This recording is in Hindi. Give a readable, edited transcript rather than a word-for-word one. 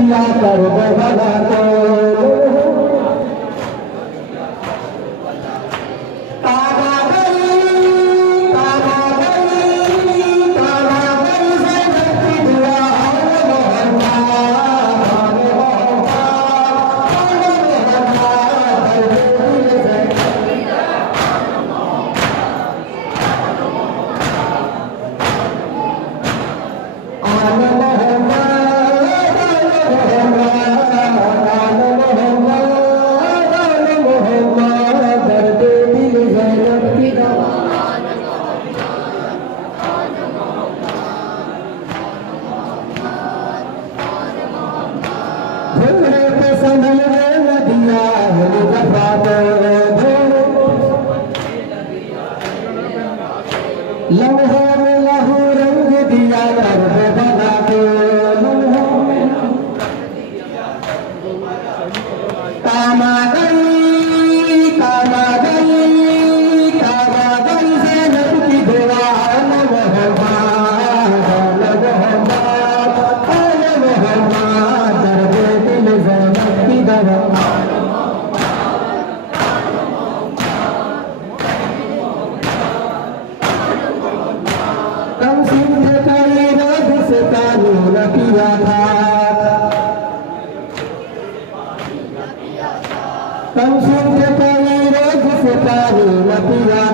दिया कर बना को लम्हों में लहू रंग दिया कर बना के कामा गई ज़ैनब की दुआ मोहम्मद दर्द दिल ज़ैनब की दवा किया था कम सिंह कई रोज से पानी न पिया